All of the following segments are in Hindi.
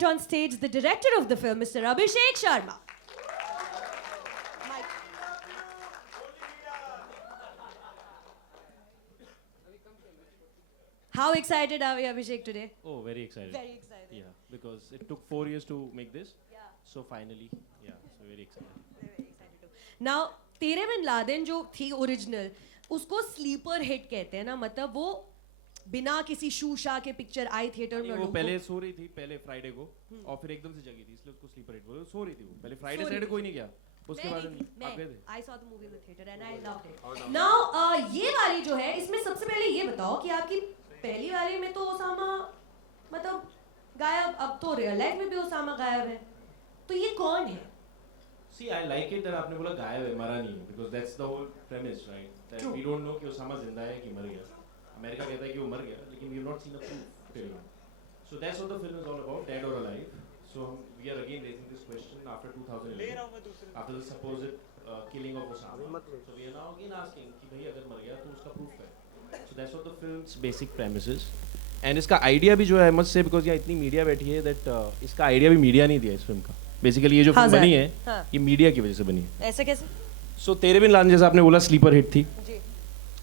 invite on stage the director of the film, Mr. Abhishek Sharma. How excited are we, Abhishek, today? Oh, very excited. Very excited. Yeah, because it took 4 years to make this. Yeah. So finally, yeah, so very excited. Very excited too. Now, तेरे बिन लादेन जो थी ओरिजिनल, उसको स्लीपर हिट कहते हैं ना, मतलब वो बिना किसी शू शा के पिक्चर आई थिएटर में। वो पहले सो रही थी पहले फ्राइडे को और फिर एकदम से जगी थी, इसलिए उसको स्लीपर हिट बोले। सो रही थी वो पहले फ्राइडे सैटरडे कोई नहीं गया, उसके बाद आप गए थे। I saw the movie in the theater and I loved it. Now, ये वाली जो है, इसमें सबसे पहले ये बताओ कि आपकी पहली वाली में तो ओसामा मतलब गायब, अब तो रियल लाइफ में भी ओसामा गायब है, तो ये कौन है? See, I like it that आपने बोला गायब है, मरा नहीं है, because that's the whole premise, right? That we don't know कि ओसामा जिंदा है कि मर गया। अमेरिका कहता है कि वो मर गया, लेकिन we have not seen a proof till now. So that's what the film is all about, dead or alive. So we are again raising this question after 2011, after the supposed killing of Osama. So we are now again asking कि भाई अगर मर गया तो उसका proof है। So that's what the film's basic premise is. And इसका आइडिया भी जो है, I must say, because यहाँ इतनी मीडिया बैठी है, that इसका आइडिया भी मीडिया नहीं दिया इस फिल्म का। बेसिकली ये जो फिल्म बनी है, ये मीडिया की वजह से बनी है। ऐसे कैसे? सो तेरे बिन लादेन जैसा आपने बोला स्लीपर हिट थी, जी।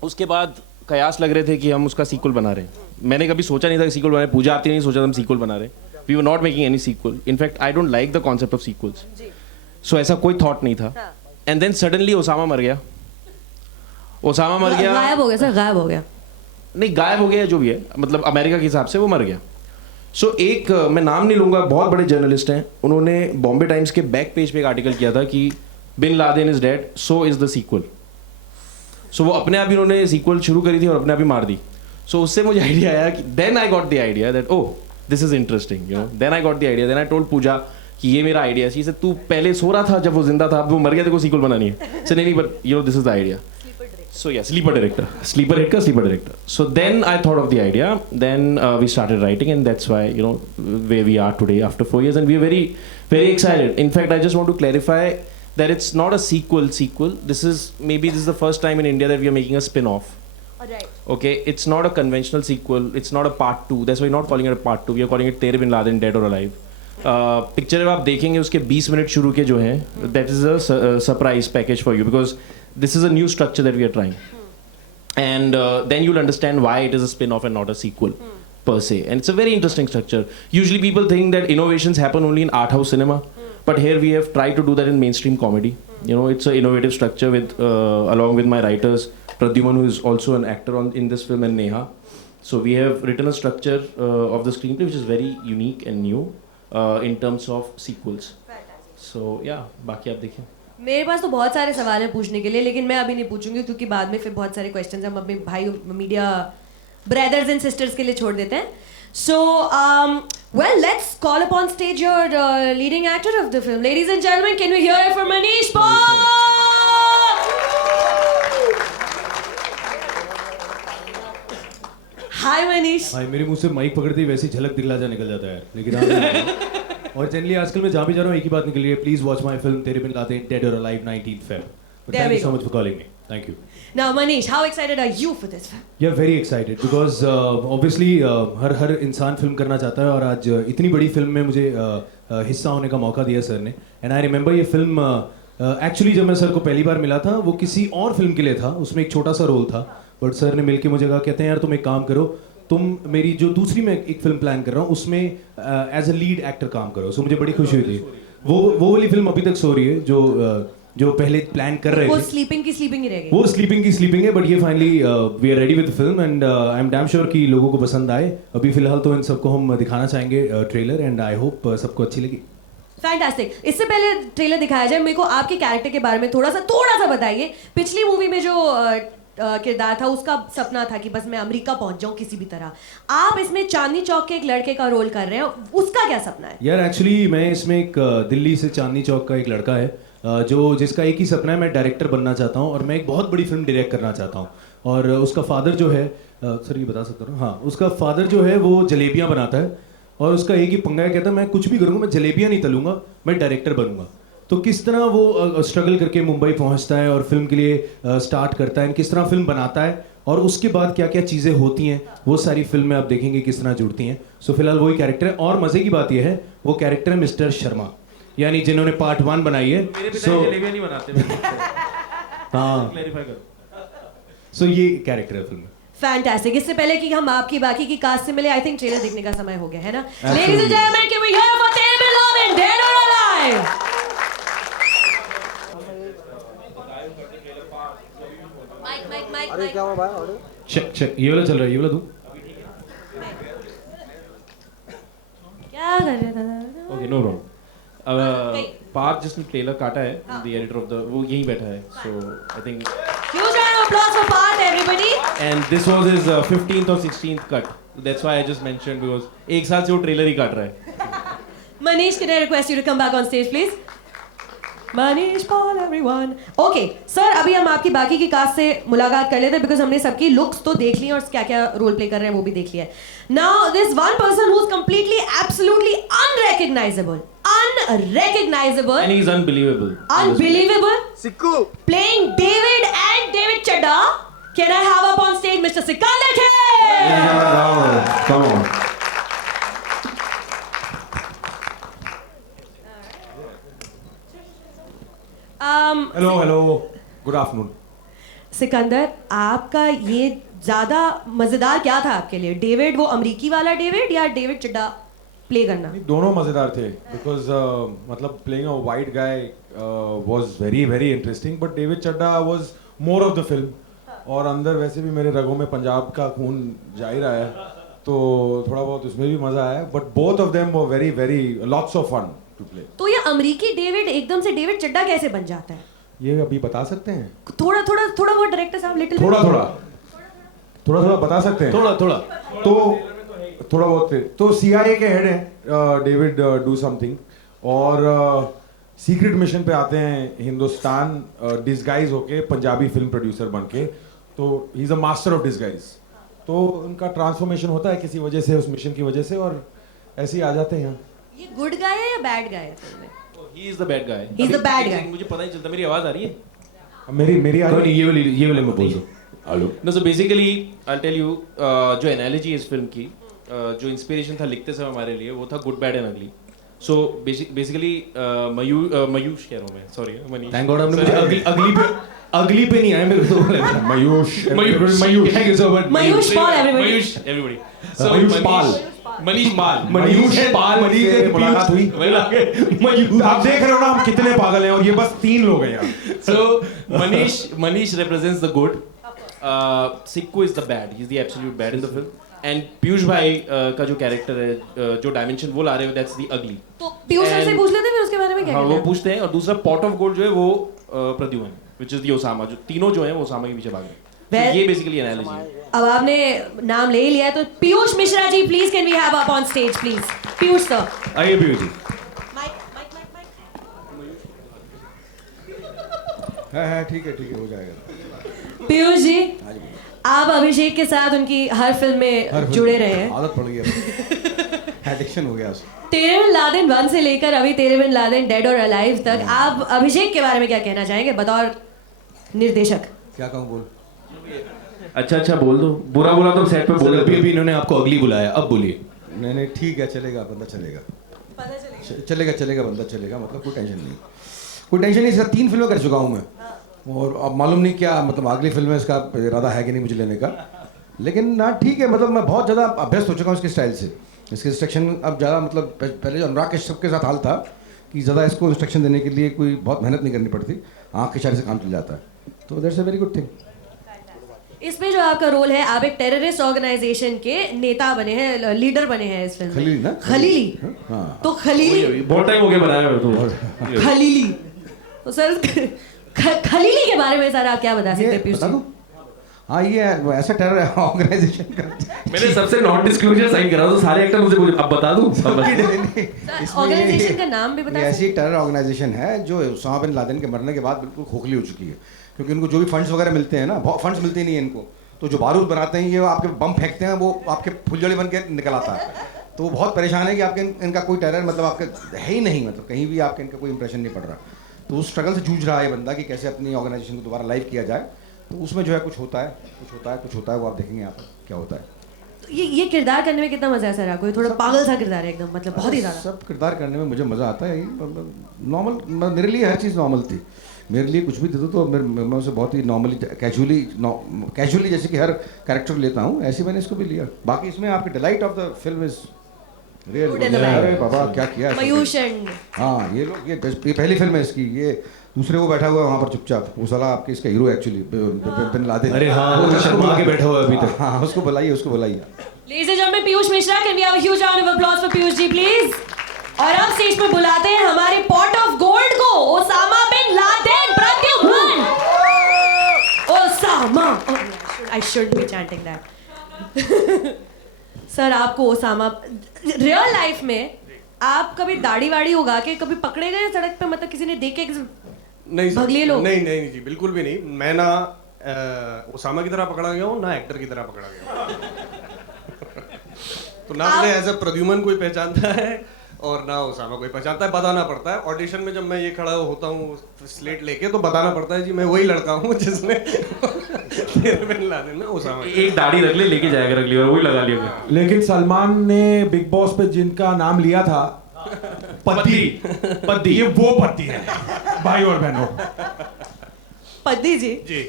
उसके बाद कयास लग रहे थे कि हम उसका सीक्वल बना रहे हैं। मैंने कभी सोचा नहीं था कि सीक्वल बनाए, पूजा आती नहीं सोचा था हम सीक्वल बना रहे हैं। We were not making any sequel, in fact I don't like the concept of sequels, so ऐसा कोई थॉट नहीं था। एंड देन सडनली ओसामा मर गया, ओसामा मर गया, गायब हो गया सर, गायब हो गया नहीं गायब हो गया जो भी है, मतलब अमेरिका के हिसाब से वो मर गया। सो एक मैं नाम नहीं लूंगा, बहुत बड़े जर्नलिस्ट हैं, उन्होंने बॉम्बे टाइम्स के बैक पेज पे एक आर्टिकल किया था कि bin Laden is dead, so is the sequel. So वो अपने आप ही उन्होंने सीक्वल शुरू करी थी और अपने आप ही मार दी। सो उससे मुझे आइडिया आया कि then I got the idea that oh this is interesting, you know. Then I got the idea, then I told Pooja कि ये मेरा आइडिया है। तू पहले सो रहा था जब वो जिंदा था, अब वो मर गया, तेरे को सीक्वल बनानी है। सो नहीं but you know this is the idea. So yeah, sleeper director, sleeper hit ka sleeper director. So then I thought of the idea. Then we started writing, and that's why you know where we are today after 4 years, and we are very, very excited. In fact, I just want to clarify that it's not a sequel. This is the first time in India that we are making a spin-off. Alright. Okay, it's not a conventional sequel. It's not a part 2. That's why we're not calling it a part 2. We are calling it Tere Bin Laden Dead or Alive. Picture जब आप देखेंगे उसके 20 मिनट शुरू के जो हैं, that is a surprise package for you because this is a new structure that we are trying, and then you'll understand why it is a spin-off and not a sequel per se. And it's a very interesting structure. Usually people think that innovations happen only in art house cinema, but here we have tried to do that in mainstream comedy. You know, it's an innovative structure with along with my writers Pradyuman, who is also an actor in this film, and Neha. So we have written a structure of the screenplay which is very unique and new in terms of sequels. So yeah, बाकी आप देखिए। मेरे पास तो बहुत सारे सवाल हैं पूछने के लिए, लेकिन मैं अभी नहीं पूछूंगी क्योंकि बाद में फिर बहुत सारे क्वेश्चंस हम अपने भाई मीडिया ब्रदर्स एंड सिस्टर्स के लिए छोड़ देते हैं। So well let's call upon stage your leading actor of the film. Ladies and gentleman, can we hear it for Manish Paul? Hi Manish. Hi, मेरे मुंह से माइक पकड़ते ही वैसी झलक दिखला जा निकल जाता है, लेकिन और जनरली आजकल मैं जहाँ भी जा रहा हूँ एक ही बात निकल रही है, प्लीज वॉच माय फिल्म तेरे बिन लादेन डेड और alive 19th Feb. Thank you so much for calling me. Thank you. Now Manish, how excited are you for this film? Yeah, very excited because obviously हर इंसान फिल्म करना चाहता है और आज इतनी बड़ी फिल्म में मुझे हिस्सा होने का मौका दिया सर ने। एंड आई रिमेंबर ये फिल्म एक्चुअली जब मैं सर को पहली बार मिला था वो किसी और फिल्म के लिए था, उसमें एक छोटा सा रोल था, बट सर ने मिलके मुझे कहा, कहते हैं यार तुम एक काम करो, तुम मेरी जो दूसरी मैं एक फिल्म प्लान कर रहा हूँ उसमें एज अ लीड एक्टर काम करो। सो मुझे बड़ी खुशी हुई थी। वो वाली फिल्म अभी तक सो रही है जो पहले प्लान कर रहे थे। वो स्लीपिंग की स्लीपिंग ही रहेगी। वो स्लीपिंग की स्लीपिंग है, बट ये finally we are ready with the film and I am damn sure कि लोगों को पसंद आए। अभी फिलहाल तो इन सबको हम दिखाना चाहेंगे ट्रेलर, एंड आई होप सबको अच्छी लगी। फैंटास्टिक। इससे पहले ट्रेलर दिखाया जाए, मेरे को आपके कैरेक्टर के बारे में थोड़ा सा बताइए। पिछली मूवी में जो किरदार था उसका सपना था कि बस मैं अमेरिका पहुंच जाऊं किसी भी तरह, आप इसमें चांदनी चौक के एक लड़के का रोल कर रहे हैं, उसका क्या सपना है? यार एक्चुअली मैं इसमें एक दिल्ली से चांदनी चौक का एक लड़का है जो जिसका एक ही सपना है, मैं डायरेक्टर बनना चाहता हूँ और मैं एक बहुत बड़ी फिल्म डायरेक्ट करना चाहता हूँ। और उसका फादर जो है सर ये बता सकता हूँ, हाँ, उसका फादर जो है वो जलेबियाँ बनाता है और उसका एक ही पंगा है, कहता है मैं कुछ भी करूँगा, मैं जलेबियाँ नहीं तलूंगा, मैं डायरेक्टर बनूंगा। तो किस तरह वो स्ट्रगल करके मुंबई पहुंचता है और फिल्म के लिए स्टार्ट करता है, किस तरह फिल्म बनाता है और उसके बाद क्या क्या चीज़ें होती हैं वो सारी फिल्म में आप देखेंगे किस तरह जुड़ती हैं. सो फिलहाल वही कैरेक्टर है. और मज़े की बात यह है वो कैरेक्टर है मिस्टर शर्मा, यानी जिन्होंने पार्ट 1 बनाई है. नहीं बनाते. हाँ, क्लैरिफाई करो. सो ये कैरेक्टर है फिल्म में. फैंटास्टिक. इससे पहले कि हम आपकी बाकी की कास्ट से मिले, आई थिंक ट्रेलर देखने का समय हो गया है ना. Ladies and gentlemen, can we hear for Team Beloved, Dead or Alive? Mic. Check ये वाला चल रहा है, ये वाला दूं. क्या कर रहे थे? Okay, no problem. पार्थ जिसने ट्रेलर काटा है, द एडिटर ऑफ द, वो यहीं बैठा है. So I think Huge round of applause for Parth, everybody. and this was his 15th or 16th cut. That's why I just mentioned, because एक साल से वो ट्रेलर ही काट रहा है. Manish, can I request you to come back on stage, please? Manish Paul, everyone. Okay, sir, अभी हम आपकी बाकी की कास्ट से मुलाकात कर लेते हैं because हमने सबकी लुक्स तो देख ली और क्या क्या रोल प्ले कर रहे हैं वो भी देख लिया है. Now, this one person who's completely, absolutely unrecognizable. Unrecognizable. And he's unbelievable. Unbelievable. Sikku. Playing David and David Chadda. Can I have up on stage Mr. Sikandar Kher? Come on. Hello. Good afternoon. Sikandar, आपका ये ज्यादा मजेदार क्या था आपके लिए? डेविड वो अमेरिकी वाला डेविड या डेविड चड्डा प्ले करना? दोनों मजेदार थे बिकॉज मतलब playing a white guy was very very interesting but David Chadda was more of the film और अंदर वैसे भी मेरे रगों में पंजाब का खून जा ही रहा है तो थोड़ा बहुत उसमें भी मजा आया but both of them were very very lots of fun to play. तो ये अमेरिकी डेविड एकदम से डेविड चड्डा कैसे बन जाता है? ये अभी बता सकते हैं? थोड़ा वो डायरेक्टर साहब लिटिल थोड़ा बता सकते हैं. थोड़ा तो थोड़ा बहुत फिर तो CIA के हेड हैं डेविड डू समथिंग और सीक्रेट मिशन पे आते हैं हिंदुस्तान डिस्गाइज होके पंजाबी फिल्म प्रोड्यूसर बन के तो he is a master of disguise तो उनका ट्रांसफॉर्मेशन होता है किसी वजह से उस मिशन की वजह से और ऐसे ही आ जाते हैं यहाँ. ये गुड गाय है या बैड गाय है फिल्म में? He is the bad guy. He is the bad guy. मुझे पता नहीं चलता. मेरी आवाज आ रही है? मेरी आ रही है? ये वाले मैं बोल दूं. Hello. No, so basically I'll tell you जो एनालॉजी है इस फिल्म की जो इंस्पिरेशन था लिखते समय हमारे लिए वो था गुड बैड एंड अगली. सो बेसिकली मयूष कह रहा हूँ मैं, सॉरी मनीष. थैंक गॉड आपने मुझे अगली पे नहीं आया मेरे को तो लगा. Mayush thank you so much. Mayush Paul everybody. Mayush everybody. Mayush Paul. Manish Paul. Mayush Paul से मुलाकात हुई. आप देख रहे हो ना हम कितने पागल हैं और ये बस 3 लोग हैं यहाँ. So Manish represents the good. Sikku is the bad. He's the absolute bad in the film. And Piyush भाई का जो कैरेक्टर है जो डायमेंशन वो ला रहे हो that's the ugly. तो पीयूष सर से पूछ लेते हैं फिर उसके बारे में क्या हाँ कहना वो है? पूछते हैं. और दूसरा पॉट ऑफ गोल्ड जो है वो Pradyuman which is the Osama. जो तीनों जो हैं वो ओसामा के पीछे भाग रहे हैं. Well- ये बेसिकली एनालिसिस है. अब आपने नाम ले ही लिया है तो Piyush Mishra ji please can we have up on stage please. Piyush sir. आइए पीयूष जी. है ठीक है हो जाएगा. पीयूष जी आप अभिषेक के साथ उनकी हर फिल्म में जुड़े रहे हैं. आदत पड़ गई है. एडिक्शन हो गया. तेरे बिन लादेन 1 से लेकर अभी तेरे बिन लादेन डेड और अलाइव तक आप अभिषेक के बारे में क्या कहना चाहेंगे बतौर निर्देशक? क्या कहूँ बोल. अच्छा बोल दो. बुरा बोला तो सेट पे बोल. अभी इन्होंने आपको अगली बुलाया, अब बोलिए. नहीं ठीक है चलेगा बंदा चलेगा. चलेगा बंदा चलेगा मतलब कोई टेंशन नहीं. सर 3 फिल्में कर चुका हूँ मैं और अब मालूम नहीं क्या मतलब अगली फिल्म में इसका इरादा है कि नहीं मुझे लेने का. लेकिन ना ठीक है मतलब मैं बहुत ज़्यादा अभ्यस्त हो चुका हूँ इसके स्टाइल से. इसके इंस्ट्रक्शन अब ज़्यादा मतलब पहले जो अनुराग कश्यप के साथ हाल था कि ज़्यादा इसको इंस्ट्रक्शन देने के लिए कोई बहुत मेहनत नहीं करनी पड़ती. आँख के इशारे से काम चल जाता है. तो that's a very good thing. इसमें जो आपका रोल है आप एक टेररिस्ट ऑर्गेनाइजेशन के नेता बने हैं, लीडर बने हैं इस फिल्म में. खलीली ना? खलीली. हाँ. तो खलीली बहुत टाइम हो गया बनाया हुआ तो. खलीली तो सर खलीली के बारे में सर आप क्या बता सकते हैं पीयूष बता जी? दूं? हाँ ये ऐसा टेरर ऑर्गेनाइजेशन का मैंने सबसे नॉन डिस्क्लोजर साइन करा तो सारे एक्टर मुझे बोले अब बता दूं. ऑर्गेनाइजेशन का नाम भी बता ऐसी टेरर ऑर्गेनाइजेशन है जो ओसामा बिन लादेन के मरने के बाद बिल्कुल खोखली हो चुकी है क्योंकि उनको जो भी फंड्स वगैरह मिलते हैं ना बहुत फंड्स मिलते नहीं है इनको. तो जो बारूद बनाते हैं ये आपके बम फेंकते हैं वो आपके फुलझड़ी बन के निकल आता है. तो वो बहुत परेशान है कि आपके इनका कोई टेरर मतलब आपके है ही नहीं मतलब कहीं भी आपके इनका कोई इंप्रेशन नहीं पड़ रहा. तो उस स्ट्रगल से जूझ रहा है ये बंदा कि कैसे अपनी ऑर्गेनाइजेशन को दोबारा लाइव किया जाए. तो उसमें जो है कुछ होता है वो आप देखेंगे यहाँ पर क्या होता है। तो ये किरदार करने में कितना मजा है सर आपको? ये थोड़ा पागल सा किरदार है एकदम, मतलब बहुत ही ज़्यादा। सब किरदार करने में मुझे मज़ा आता है। नॉर्मल, मेरे लिए हर चीज़ नॉर्मल थी। मेरे लिए कुछ भी दे दो तो मैं उसे बहुत ही नॉर्मली कैजुअली जैसे कि हर कैरेक्टर लेता हूँ, ऐसे मैंने इसको भी लिया। बाकी इसमें आपकी delight of the film is real. अरे बाबा क्या किया है मयूष एंड हाँ, ये लोग, ये पहली फिल्म है इसकी। ये दूसरे वो बैठा हुआ है वहाँ पर चुपचाप, वो साला आपके इसका हीरो एक्चुअली बिन लादेन। अरे हाँ, वो शर्मा के बैठा हुआ है अभी तक। हाँ, उसको बुलाइए। Ladies and gentlemen, Piyush Mishra, can we have a huge round of applause for Piyush ji please? और अब स्टेज पर बुलाते हैं हमारे पॉट ऑफ गोल्ड को, Osama bin Laden Pradyumn. Osama, I should be chanting that. Sir आपको ओसामा, रियल लाइफ में आप कभी दाढ़ी वाड़ी उगा के कभी पकड़े गए सड़क पे? मतलब किसी ने देखे नहीं भग लिए लोग? नहीं जी, बिल्कुल भी नहीं। मैं ना ओसामा की तरह पकड़ा गया हूँ, ना एक्टर की तरह पकड़ा गया हूँ। तो ना मुझे एज अ प्रद्युम्न कोई पहचानता है और ना ओसामा कोई पहचानता है। बताना पड़ता है ऑडिशन में, जब मैं ये खड़ा होता हूँ स्लेट लेके, तो बताना पड़ता है जी मैं वही लड़का हूँ जिसने तेरे बिन लादेन में ओसामा। एक दाढ़ी रख ले, लेके जाएगा अगली बार, वही लगा लिया। लेकिन सलमान ने बिग बॉस पे जिनका नाम लिया था पद्दी, ये वो पद्दी है भाई और बहनों। पद्दी जी जी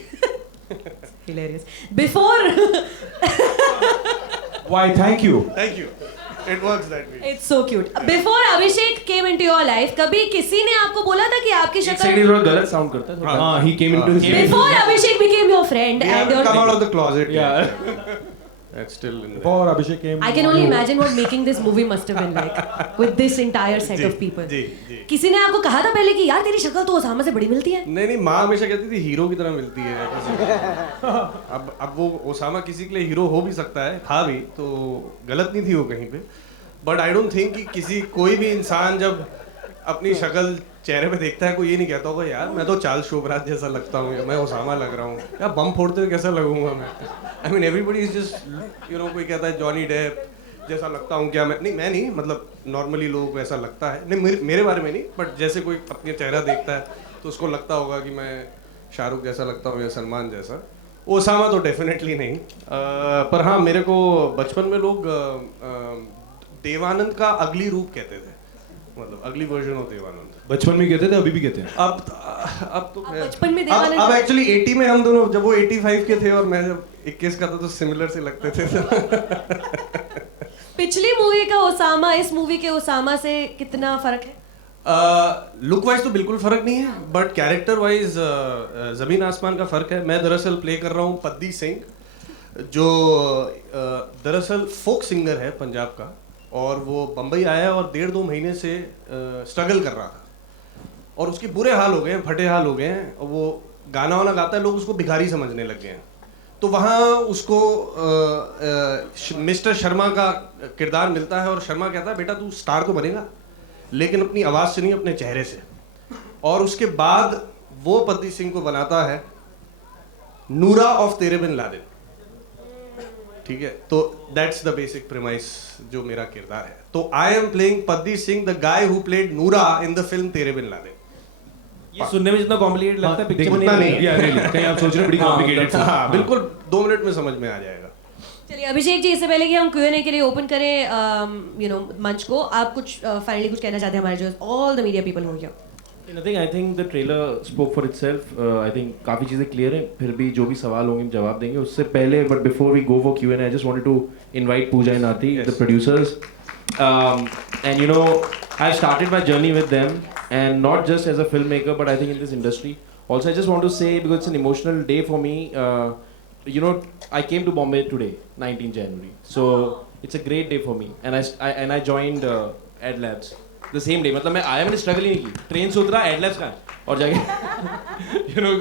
hilarious. Before Why? Thank you. It works that way. it's so cute. Before Abhishek came into your life, कभी किसी ने आपको बोला था कि आपकी एक शक्ल? सेकंड, थोड़ा गलत साउंड करता है। हाँ, he came into his Before Abhishek became your friend We and haven't come out your, of the closet Yeah. yet. That's still in there. और अभिषेक के I can only imagine what making this movie must have been like with this entire set of people. जी। किसी ने आपको कहा था पहले कि यार तेरी शक्ल तो ओसामा से बड़ी मिलती है? नहीं, माँ हमेशा कहती थी हीरो की तरह मिलती है किसी को। अब वो ओसामा किसी के लिए हीरो हो भी सकता है, था भी, तो गलत नहीं थी वो कहीं पे। बट आई डोंट थिंक कि कोई भी इंसान जब अपनी शक्ल चेहरे पे देखता है, कोई ये नहीं कहता होगा यार मैं तो चार्ल्स शोबराज जैसा लगता हूँ, या मैं ओसामा लग रहा हूँ, या बम फोड़ते हुए कैसा लगूंगा मैं। I mean everybody is just कोई कहता है जॉनी डेप जैसा लगता हूँ क्या मैं नहीं, मतलब नॉर्मली लोग वैसा लगता है। नहीं, मेरे बारे में नहीं, बट जैसे कोई अपने चेहरा देखता है तो उसको लगता होगा कि मैं शाहरुख जैसा लगता हूँ या सलमान जैसा। ओसामा तो डेफिनेटली नहीं। पर हाँ, मेरे को बचपन में लोग देवानंद का अगली रूप कहते थे, मतलब अगली वर्जन ऑफ देवानंद। बचपन में कहते थे, अभी भी कहते हैं। अब तो बचपन में देवानंद, अब एक्चुअली 80 में हम दोनों, जब वो 85 के थे और मैं जब 21 का था, तो सिमिलर से लगते थे। पिछली मूवी का ओसामा इस मूवी के ओसामा से कितना फर्क है? लुक वाइज तो बिल्कुल फर्क नहीं है, बट कैरेक्टर वाइज जमीन आसमान का फर्क है। मैं दरअसल प्ले कर रहा हूँ पद्दी सिंह, जो दरअसल फोक सिंगर है पंजाब का, और वो बम्बई आया और 1.5-2 महीने से स्ट्रगल कर रहा था, और उसके बुरे हाल हो गए हैं, फटे हाल हो गए हैं। और वो गाना वाना गाता है, लोग उसको भिखारी समझने लग गए हैं। तो वहाँ उसको मिस्टर शर्मा का किरदार मिलता है, और शर्मा कहता है बेटा तू स्टार तो बनेगा, लेकिन अपनी आवाज़ से नहीं, अपने चेहरे से। और उसके बाद वो पद्दी सिंह को बनाता है नूरा ऑफ तेरे बिन लादेन। ठीक है, तो दैट्स द बेसिक प्रीमाइस जो मेरा किरदार है। तो I am playing पद्दी Singh, the guy who played नूरा इन द फिल्म तेरे बिन लादेन। ये सुनने में जितना कॉम्प्लिकेटेड लगता है, पिक्चर में उतना नहीं है। Yeah, really. कहीं आप सोच रहे हैं बड़ी कॉम्प्लिकेटेड। हाँ, बिल्कुल 2 मिनट में समझ में आ जाएगा। चलिए अभिषेक जी, इससे पहले कि हम Q&A के लिए ओपन करें मंच को, आप कुछ फाइनली कुछ कहना चाहते हैं हमारे जो ऑल द मीडिया पीपल हो गया? Nothing, I think the trailer spoke for itself. I think काफ़ी चीज़ें क्लियर हैं, फिर भी जो भी सवाल होंगे हम जवाब देंगे। उससे पहले, but before we go for Q&A, I just wanted to invite Pooja and Aarti, the producers. And I started my journey with them, and not just as a filmmaker, but I think in this industry. Also, I just want to say, because it's an emotional day for me, I came to Bombay today, 19 January. So it's a great day for me, and I joined Ad Labs. The same day, मतलब मैं आया, मैंने स्ट्रगल ही नहीं की, ट्रेन से उतरा, एड लैब्स का और जाके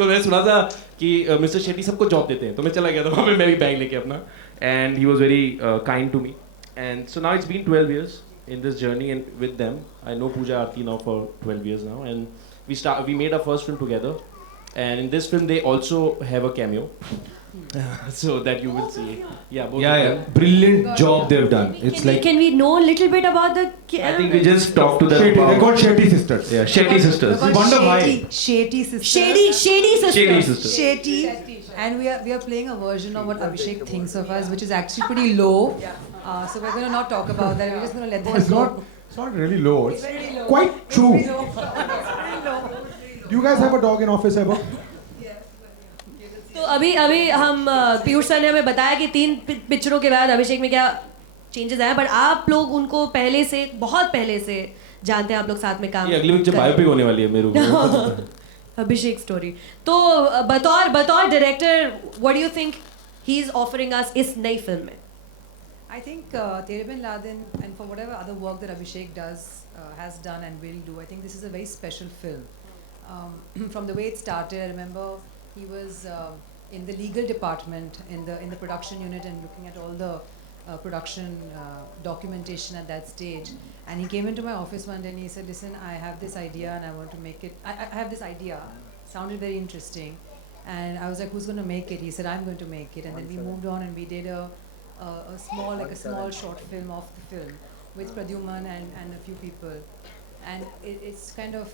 मैं सुना था कि मिस्टर शेट्टी सबको जॉब देते हैं, तो मैं चला गया था वहाँ पे, मैं भी बैग लेके अपना, and he was very kind to me, and so now it's been 12 years in this journey and with them. I know Pooja Aarti now for 12 years now, and we made our first film together, and in this film they also have a cameo. so that you will see. Yeah, both of Yeah, them. brilliant job they've done. It's Can we, like can we know a little bit about the? I think we just talked to them Shetty, about they're called Shetty sisters. yeah, Shetty sisters. Wonder why. Shady sisters. Shady sisters. Shetty sisters. Shady. And we are playing a version of what Abhishek thinks of us, which is actually pretty low. So we're going to not talk about that. We're just going to let that It's go. not really low. It's very low. quite true. It's very low. Do you guys have a dog in office ever? तो अभी हम पीयूष सर ने हमें बताया कि 3 पिक्चरों के बाद अभिषेक में क्या चेंजेस आए, बट आप लोग उनको पहले से बहुत पहले से जानते हैं, आप लोग साथ में काम ये अगली पिक्चर कर रहे हैं। बायोपिक होने वाली है मेरे ऊपर. अभिषेक स्टोरी तो बतौर director what do you think he is offering us इस नई फिल्म में? I think Tere Bin Laden, and for whatever other work that Abhishek has done and will do, I think this is a very special film. From the way it started, I remember he was in the legal department in the production unit and looking at all the production documentation at that stage. And he came into my office one day and he said, "Listen, I have this idea and I want to make it. I have this idea. Sounded very interesting." And I was like, "Who's going to make it?" He said, "I'm going to make it." And then we moved on and we did a small short film of the film with Pradyuman and a few people, and it's kind of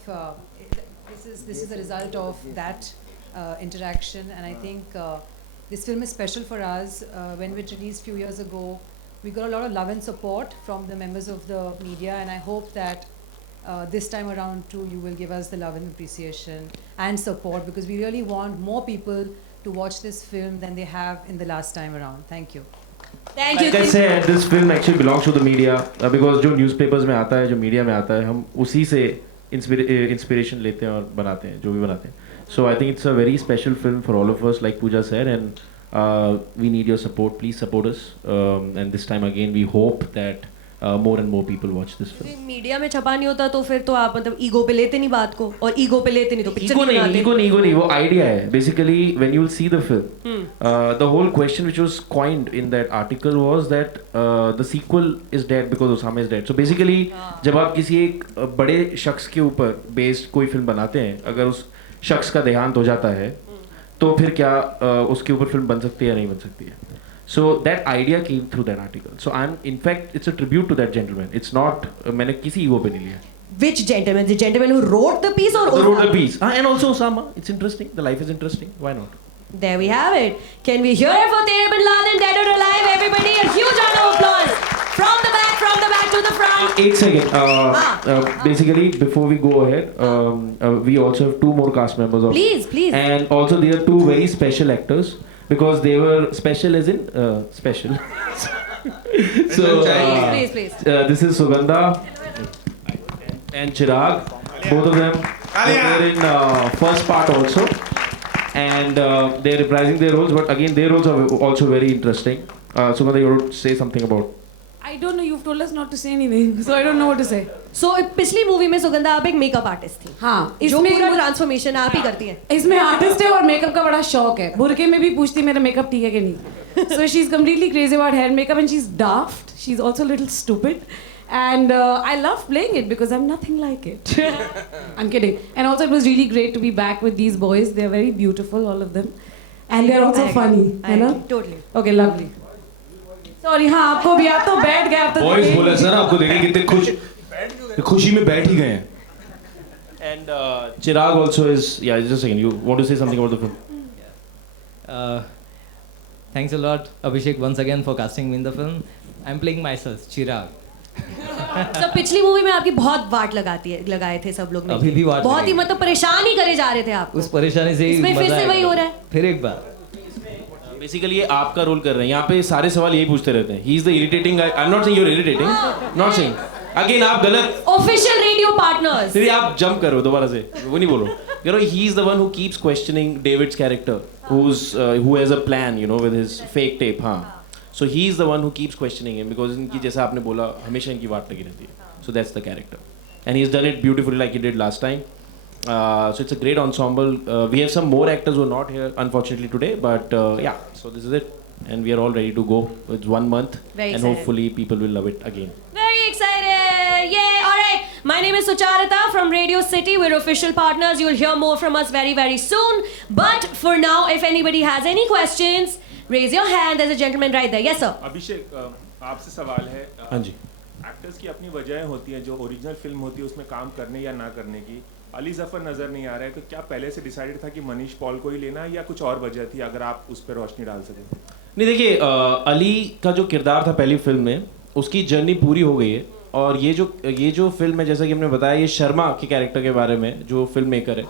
this is a result of that interaction, and I think this film is special for us. When it released a few years ago, we got a lot of love and support from the members of the media, and I hope that this time around too you will give us the love and appreciation and support, because we really want more people to watch this film than they have in the last time around. Thank you. Thank you. Like I said, this film actually belongs to the media because जो newspapers में आता है, जो media में आता है, हम उसी से inspiration लेते हैं और बनाते हैं, जो भी बनाते हैं. So I think it's a very special film for all of us, like Pooja said, and we need your support. Please support us. And this time again, we hope that more and more people watch this film. Media में छपा नहीं होता तो फिर तो आप मतलब ईगो पे लेते नहीं बात को, और ईगो पे लेते नहीं तो पिक्चर Ego नहीं नहीं, बनाते. ego नहीं, वो idea है. Basically, when you will see the film, the whole question which was coined in that article was that the sequel is dead because Osama is dead. So basically, जब आप किसी एक बड़े शख्स के ऊपर based कोई फिल्म बनाते हैं, अगर उस शख्स का देहांत हो जाता है, तो फिर क्या उसके ऊपर फिल्म बन सकती है या नहीं बन सकती है? So that idea came through that article. So in fact, it's a tribute to that gentleman. It's not मैंने किसी ईगो पे नहीं लिया. Which gentleman? The gentleman who wrote the piece or Who wrote the Osama? piece? And also Osama. It's interesting. The life is interesting. Why not? There we have it. Can we hear it for Tere Bin Laden, dead or alive? Everybody, a huge round of applause. From the back to the front. 8 seconds. Basically, before we go ahead, we also have 2 more cast members. Please. And also there are 2 very special actors because they were special as in special. So Please. this is Sugandha and Chirag. Both of them were in first part also, and they're reprising their roles. But again, their roles are also very interesting. Sugandha, you want to say something about? I don't know, you've told us not to say anything, so I don't know what to say. So पिछली मूवी में सुगंधा आप एक मेकअप आर्टिस्ट थी. हाँ, जो पूरा ट्रांसफॉर्मेशन आप ही करती हैं. इसमें आर्टिस्ट है और मेकअप का बड़ा शौक है. बुरके में भी पूछती मेरा मेकअप ठीक है कि नहीं. So she's completely crazy about hair and makeup, and she's daft. She's also a little stupid. And I love playing it because I'm nothing like it. I'm kidding. And also it was really great to be back with these boys. They're very beautiful, all of them. And they're also funny. I है ना? agree. Totally. Okay, lovely. Sorry, हाँ आपको भी आप तो बैठ गए आप तो बॉयज बोला सर आपको देखें कितने खुशी में बैठ ही गए हैं. And Chirag also is. Yeah, just a second. You want to say something about the film? Thanks a lot, Abhishek, once again for casting me in the film. I'm playing myself, Chirag. तो पिछली मूवी में आपकी बहुत वाट लगाए थे सब लोग ने. अभी भी वाट बहुत ही लगेगी. मतलब परेशान ही करे जा रहे थे आपको. उस परेशानी से ही इसमें फिर मजा से आएगा. वही हो रहा है. फिर एक बार. बेसिकली ये आपका रोल कर रहे हैं. यहाँ पे सारे सवाल यही पूछते रहते हैं. He is the irritating guy. I am not saying you are irritating. Not saying. Again आप गलत. Official radio partners. फिर आप जंप करो दोबारा से. वो नहीं बोलो. You know, he is the one who keeps questioning David's character, who has a plan, you know, with his fake tape. हाँ. So he is the one who keeps questioning him because इनकी जैसा आपने बोला हमेशा इनकी बात लगी रहती है. So that's the character, and he's done it beautifully like he did last time. So it's a great ensemble. We have some more actors who are not here unfortunately today, but yeah. So this is it, and we are all ready to go. It's 1 month, Very and excited. hopefully people will love it again. Very excited. Yeah. All right. My name is Sucharita from Radio City. We're official partners. You'll hear more from us very, very soon. But for now, if anybody has any questions, raise your hand. There's a gentleman right there. Yes, sir. अभिषेक आपसे सवाल है हाँ जी। एक्टर्स की अपनी वजहें होती हैं जो ओरिजिनल फिल्म होती है उसमें काम करने या ना करने की। अली जफर नज़र नहीं आ रहा है तो क्या पहले से डिसाइडेड था कि मनीष पॉल को ही लेना है या कुछ और वजह थी, अगर आप उस पर रोशनी डाल सकें? नहीं देखिए, अली का जो किरदार था पहली फिल्म में, उसकी जर्नी पूरी हो गई है। और ये जो फिल्म है, जैसा कि हमने बताया, ये शर्मा के कैरेक्टर के बारे में, जो फिल्म मेकर है।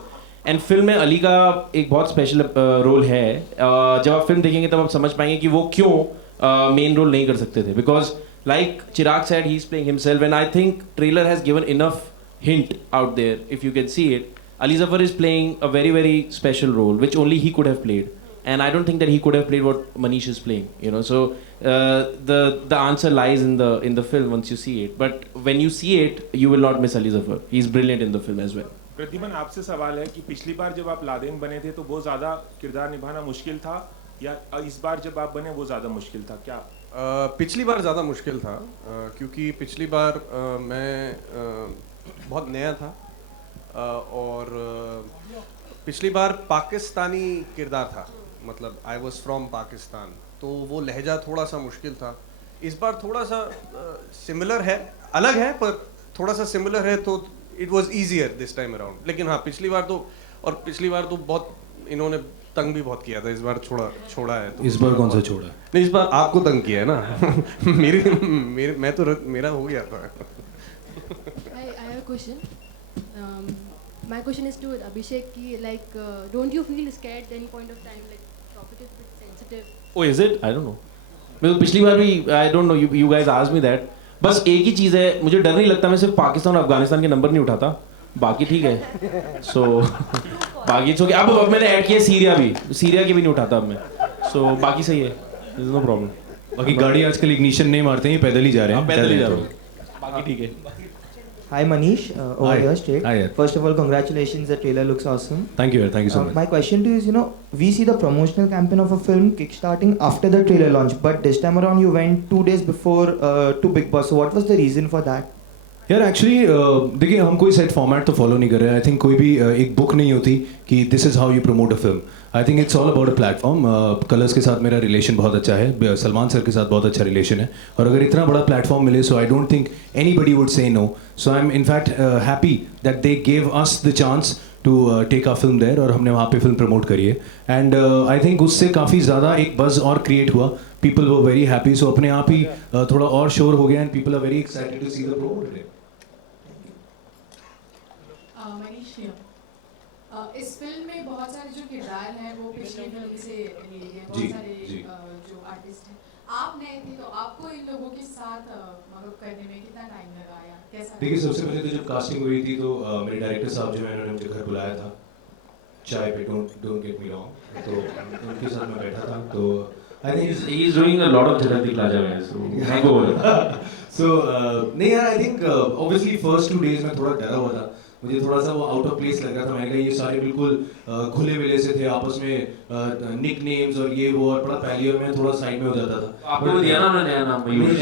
एंड फिल्म में अली का एक बहुत स्पेशल रोल है। जब आप फिल्म देखेंगे तब आप समझ पाएंगे कि वो क्यों मेन रोल नहीं कर सकते थे। Because like Chirag said, he is playing himself, and I think trailer has given enough hint out there. If you can see it, Ali Zafar is playing a very, very special role which only he could have played, and I don't think that he could have played what Manish is playing. You know, so the answer lies in the film once you see it. But when you see it, you will not miss Ali Zafar. He's brilliant in the film as well. Pradyuman आपसे सवाल है कि पिछली बार जब आप लादेन बने थे तो बहुत ज़्यादा किरदार निभाना मुश्किल था, या इस बार जब आप बने वो ज़्यादा मुश्किल था क्या? पिछली बार ज़्यादा मुश्किल था क्योंकि पिछली बार मैं बहुत नया था और पिछली बार पाकिस्तानी किरदार था, मतलब आई वॉज फ्रॉम पाकिस्तान, तो वो लहजा थोड़ा सा मुश्किल था। इस बार थोड़ा सा सिमिलर है, अलग है पर थोड़ा सा सिमिलर है, तो it was easier this time around. लेकिन हाँ, पिछली बार तो बहुत इन्होंने तंग भी बहुत किया था, इस बार छोड़ा है। तो इस बार कौन सा छोड़ा? नहीं, इस बार आपको तंग किया है ना। मेरा हो गया था। I have a question. My question is to Abhishek ki, like, don't you feel scared at any point of time, like topic is a bit sensitive? Oh, is it? I don't know. मैं पिछली बार भी I don't know. You guys asked me that. बस एक ही चीज़ है, मुझे डर नहीं लगता। मैं सिर्फ पाकिस्तान और अफगानिस्तान के नंबर नहीं उठाता, बाकी ठीक है। सो बाकी तो अब मैंने ऐड किया सीरिया के भी नहीं उठाता अब मैं। सो बाकी सही है, देयर इज नो प्रॉब्लम। बाकी गाड़ी आजकल इग्निशन नहीं मारते हैं, पैदल ही जा रहे हैं। पैदल ही जा रहे हैं, बाकी ठीक है। Hi Manish, over here straight. Hi. First of all, congratulations. The trailer looks awesome. Thank you so much. My question to you is, we see the promotional campaign of a film kickstarting after the trailer launch, but this time around you went 2 days before to Big Boss. So what was the reason for that? यार एक्चुअली देखिए, हम कोई सेट फॉर्मेट तो फॉलो नहीं कर रहे हैं। आई थिंक कोई भी एक बुक नहीं होती कि this is how you promote a film. I think it's all about a platform. Colours के साथ मेरा रिलेशन बहुत अच्छा है, सलमान सर के साथ बहुत अच्छा रिलेशन है, और अगर इतना बड़ा प्लेटफॉर्म मिले, so I don't think anybody would say no. So I am in fact happy that they gave us the chance to take a film there, और हमने वहाँ पे फिल्म प्रमोट करी है। एंड आई थिंक उससे काफ़ी ज़्यादा एक बज़ और क्रिएट हुआ। People were very happy, so अपने आप ही थोड़ा और शोर हो गया, and people are very excited to see the promo today. Manish, इस फिल्म में बहुत सारे जो किरदार हैं वो पिछली फिल्म से लिए हैं, बहुत सारे जो आर्टिस्ट हैं। आप नए थे तो आपको इन लोगों के साथ वर्क करने में कितना टाइम लगा या कैसा? देखिए, सबसे पहले तो जब कास्टिंग हुई थी तो मेरे डायरेक्टर साहब जो है, उन्होंने मुझे घर बुलाया था चाय पे, डोंट गेट मी रॉन्ग, तो उनके साथ मैं बैठा था। तो I think he is doing a lot of therapy plaza में, सो नहीं यार, I think obviously first 2 days में थोड़ा डरा हुआ था, मुझे थोड़ा सा वो आउट ऑफ प्लेस लग रहा था। मैंने कहा ये सारे बिल्कुल खुले मिले से थे आपस में, निक नेम्स और ये वो, और बड़ा पहली और मैं थोड़ा साइड में हो जाता था। आपको दिया ना मैंने नया नाम मयूष,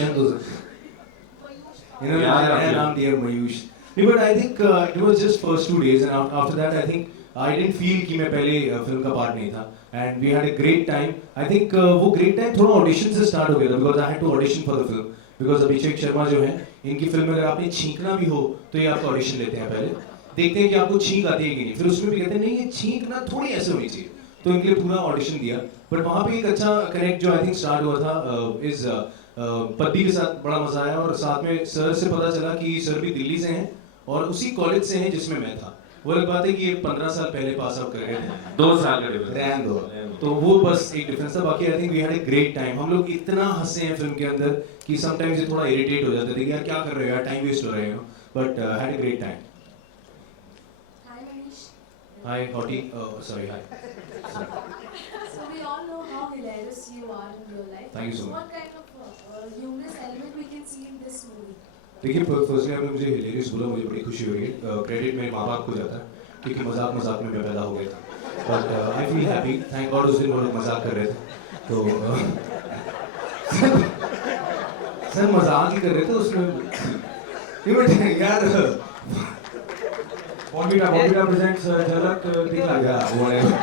इन्होंने नया नाम दिया मयूष। नहीं, but I think it was just first 2 days, and after that I think I didn't feel कि मैं पहले फिल्म का पार्ट नहीं था, and we had a great time. I think वो ग्रेट टाइम थोड़ा ऑडिशन से स्टार्ट हो गया था, because I had to audition for the film, because Abhishek Sharma जो है, इनकी फिल्म में अगर आपने छींकना भी हो तो ये आपका ऑडिशन लेते हैं, पहले देखते हैं कि आपको छींक आती है कि नहीं, फिर उसमें भी कहते हैं नहीं ये छींक ना थोड़ी ऐसे होनी चाहिए, तो इनके लिए पूरा ऑडिशन दिया। बट वहाँ पे एक अच्छा कनेक्ट जो आई थिंक स्टार्ट हुआ था इस पद्दी के साथ, बड़ा मजा आया, और साथ में सर से पता चला कि सर भी दिल्ली से हैं और उसी कॉलेज से हैं जिसमें मैं था। वो एक बात है कि ये 15 साल पहले पास आउट कर गए थे, 2 साल का डिफरेंस, तो वो बस एक डिफरेंस था। बाकी I think we had a great time. हम लोग इतना हंसे हैं फिल्म के अंदर कि समटाइम्स ये थोड़ा इरिटेट हो जाते थे कि यार क्या कर रहे हो यार, टाइम वेस्ट हो रहे हो, but had a great time. Hi, Hottie. Oh, sorry, hi. So we all know how hilarious you are in real life. Thank you so much. What kind of humorous element we can see in this movie? देखिए, फर्स्टली आपने मुझे हिलेरियस बोला, मुझे बड़ी खुशी हुई है। क्रेडिट मेरे माँ बाप को जाता है क्योंकि मजाक मजाक में मैं पैदा हो गया था, but I feel happy, thank God. उस दिन वो लोग मजाक कर रहे थे, तो सर मजाक ही कर रहे थे उसमें। यार Bombita presents Jhalak Dikhla. Yeah, whatever.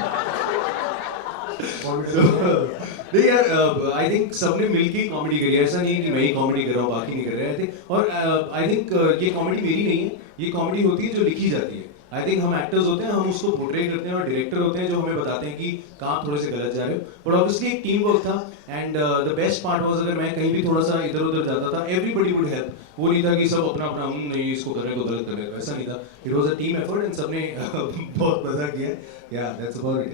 नहीं यार, आई थिंक सबने मिलके कॉमेडी करी है, ऐसा नहीं है कि मैं ही कॉमेडी कर रहा हूँ बाकी नहीं कर रहे हैं। आई थिंक और आई थिंक ये कॉमेडी मेरी नहीं है, ये कॉमेडी होती है जो लिखी जाती है। आई थिंक हम एक्टर्स होते हैं, हम उसको पोर्ट्रे करते हैं, और डायरेक्टर होते हैं जो हमें बताते हैं कि कहाँ थोड़े से गलत जा रहे हो। बट ऑब्वियसली एक टीम वर्क था, and the best part was अगर मैं कहीं भी थोड़ा सा इधर उधर जाता था, एवरीबडी वुड हेल्प। वो नहीं था कि सब अपना अपना नहीं इसको करने को गलत कर रहे हो, ऐसा नहीं था। It was a team effort and सबने बहुत मजा किया। या दैट्स अबाउट इट।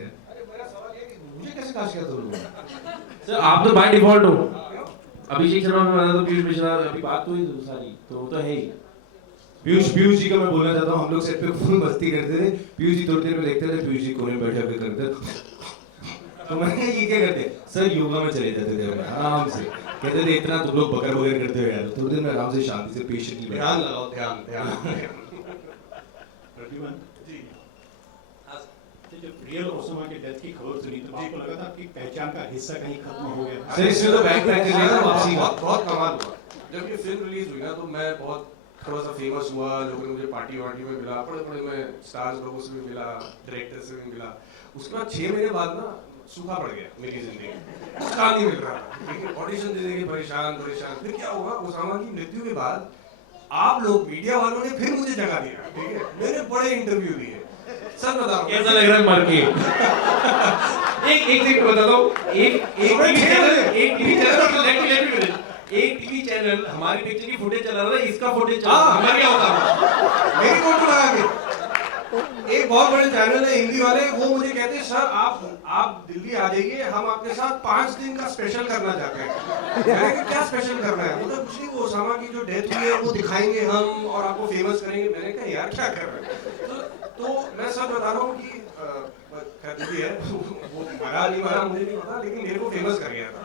मुझे कैसे कास्ट किया तुम लोगों ने? सर आप तो बाय डिफॉल्ट हो। अभिषेक शर्मा में बना तो पीयूष मिश्रा, अभी बात तो ही सारी तो वो तो है ही। पीयूष जी का मैं बोलना चाहता हूँ, हम लोग सेट पे फुल मस्ती करते थे। पीयूष जी थोड़ी देर में देखते थे, पीयूष जी कोने में बैठे हुए करते थे। तो मैंने ये क्या करते सर, योगा में चले जाते थे आराम से। कहते थे इतना तुम लोग बकर बकर करते हो यार, थोड़ी देर में आराम से शांति से पेशेंटली ध्यान लगाओ, ध्यान जब रियल ओसामा के डेथ की खबर सुनी तो आपको लगा था कि पहचान का हिस्सा कहीं खत्म हो गया? सर इसमें तो बैकपैक चलेगा ना वापसी का। बहुत कमाल हुआ जब ये फिल्म रिलीज हुई ना, तो मैं बहुत थोड़ा सा फेमस हुआ। लोगों ने मुझे पार्टी वार्टी में मिला, बड़े बड़े मैं स्टार्स लोगों से भी मिला, डायरेक्टर से भी मिला। उसके बाद 6 महीने बाद ना सूखा पड़ गया मेरी जिंदगी, कुछ काम नहीं मिल रहा था। लेकिन ऑडिशन देने के परेशान। फिर क्या हुआ, ओसामा की मृत्यु के बाद आप लोग मीडिया वालों ने फिर मुझे जगा दिया, ठीक है। मैंने बड़े इंटरव्यू दिए, सर बताओ कैसा लग रहा है मर के? एक चीज बता दो, एक टीवी चैनल हमारी पिक्चर की फुटेज चला रहा है, इसका फुटेज चला रहा है, हमारा क्या होता? मेरी फोटो लगा के एक बहुत बड़े चैनल है हिंदी वाले, वो मुझे कहते हैं सर आप दिल्ली आ जाइए, हम आपके साथ 5 दिन का स्पेशल करना चाहते हैं। मैंने कहा क्या स्पेशल करना है? मतलब कुछ नहीं, वो ओसामा की जो डेथ हुई है वो दिखाएंगे हम और आपको फेमस करेंगे। मैंने कहा यार क्या कर रहे हैं? तो मैं सब बता रहा हूँ कि खैर है वो मरा नहीं मरा मुझे नहीं पता, लेकिन मेरे को फेमस कर गया था।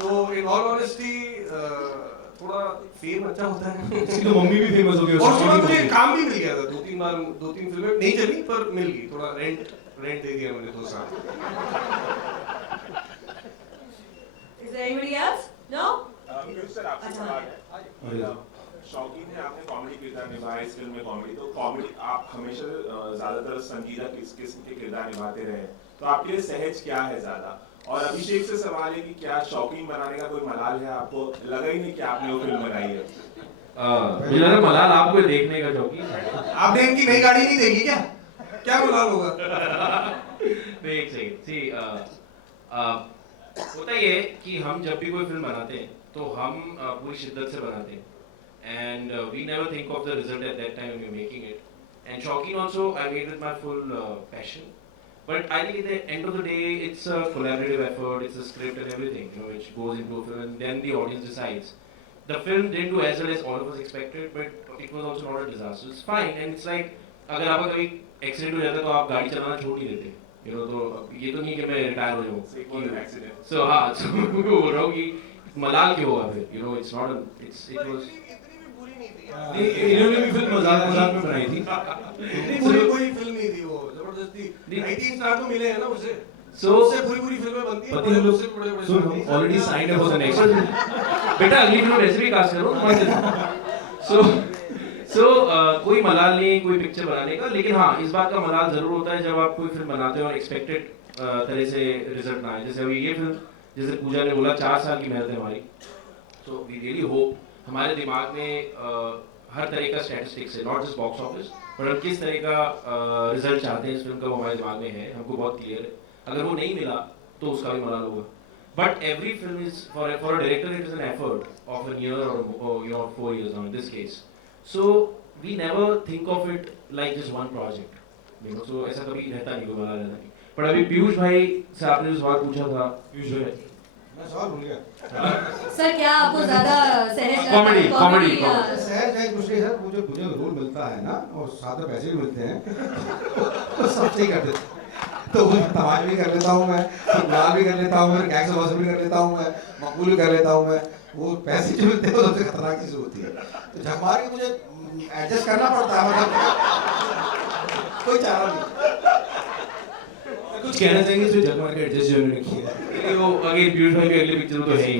तो इन ऑल ऑनेस्टी थोड़ा फेम अच्छा होता है। इसकी तो मम्मी भी फेमस हो गई, और थोड़ा मुझे काम भी मिल गया था, 2-3 फिल्में नहीं चली पर मिल गई, थोड़ा रेंट दे दिया मैंने 2 साल। Is there anybody else? No? Sir आपसे सवाल है। शौकीन है, आपने कॉमेडी किरदार निभाया इस फिल्म में। कॉमेडी तो कॉमेडी आप हमेशा ज्यादातर संजीदा किस्म के किरदार निभाते रहे, तो आपके लिए सहज क्या है ज्यादा? और अभिषेक से सवाल है कि क्या शौकीन बनाने का कोई मलाल है? आपको लगा ही नहीं कि आपने वो फिल्म बनाई है? मुझे लगा मलाल आपको देखने का शौकीन है। आपने इनकी नई गाड़ी नहीं देखी क्या? क्या मलाल होगा? देख सही होता ये कि हम जब भी कोई फिल्म बनाते हैं तो हम पूरी शिद्दत से बनाते हैं, and we never think of the result at that time when we're making it. And Shaukin also I made with my full passion. But I think at the end of the day, it's a collaborative effort, it's a script and everything, which goes into a film, and then the audience decides. The film didn't do as well as all of us expected, but it was also not a disaster. It's fine, and it's like, अगर आपका कभी एक्सीडेंट हो जाता है तो आप गाड़ी चलाना छोड़ ही देते, तो ये तो नहीं कि मैं रिटायर हो जाऊँ। एक्सीडेंट। So हाँ, so मैं बोल रहा हूँ कि मलाल क्यों हुआ फिर? It's not a, it was. इन्होंने भी फिल्म मजाक में बनाई थी। इतनी बुरी फिल्म नहीं थी वो, जबरदस्ती 19 स्टार तो मिले हैं ना उसे। उससे बुरी फिल्में बनती हैं, बड़े सुन already signed up for the next. बेटा अगली फिल्म वैसे भी कास्ट करो। सो कोई मलाल नहीं कोई पिक्चर बनाने का, लेकिन हाँ इस बात का मलाल जरूर होता है जब आप कोई फिल्म बनाते हो और एक्सपेक्टेड तरह से रिजल्ट ना आए। जैसे अभी ये फिल्म, जैसे पूजा ने बोला 4 साल की मेहनत है हमारी, तो वी रियली होप हमारे दिमाग में हर तरह का स्टैटिस्टिक्स है, नॉट जस्ट बॉक्स ऑफिस, पर हम किस तरह का रिजल्ट चाहते हैं इस फिल्म का, वो हमारे दिमाग में है, हमको बहुत क्लियर है। अगर वो नहीं मिला तो उसका भी मलाल होगा। But every film is for a director it is an effort of an year और 4 years in this case. So we never think of it like just one project, so ऐसा कभी रहता नहीं, कोई मलाल रहता नहीं। पर अभी पीयूष भाई से आपने जो सवाल पूछा था, पीयूष भाई मैं सवाल भूल गया। सर क्या आपको ज्यादा सहज कॉमेडी सहज है कुछ नहीं सर, मुझे रोल मिलता है ना और साथ में पैसे भी मिलते हैं तो सब सही कर देते, तो तमाश भी कर लेता हूँ मैं, लाल भी कर लेता हूँ मैं, गैंग्स ऑफ वासेपुर भी कर लेता हूँ मैं, मकबूल भी कर लेता हूँ मैं। वो पैसे जो मिलते हैं वो सबसे खतरनाक चीज होती है, तो झकमार के मुझे एडजस्ट करना पड़ता है, मतलब कोई चारा नहीं। कुछ कहना चाहेंगे तो झकमार के एडजस्ट जो उन्होंने किया वो अगेन पीयूष भाई की अगली पिक्चर तो है ही,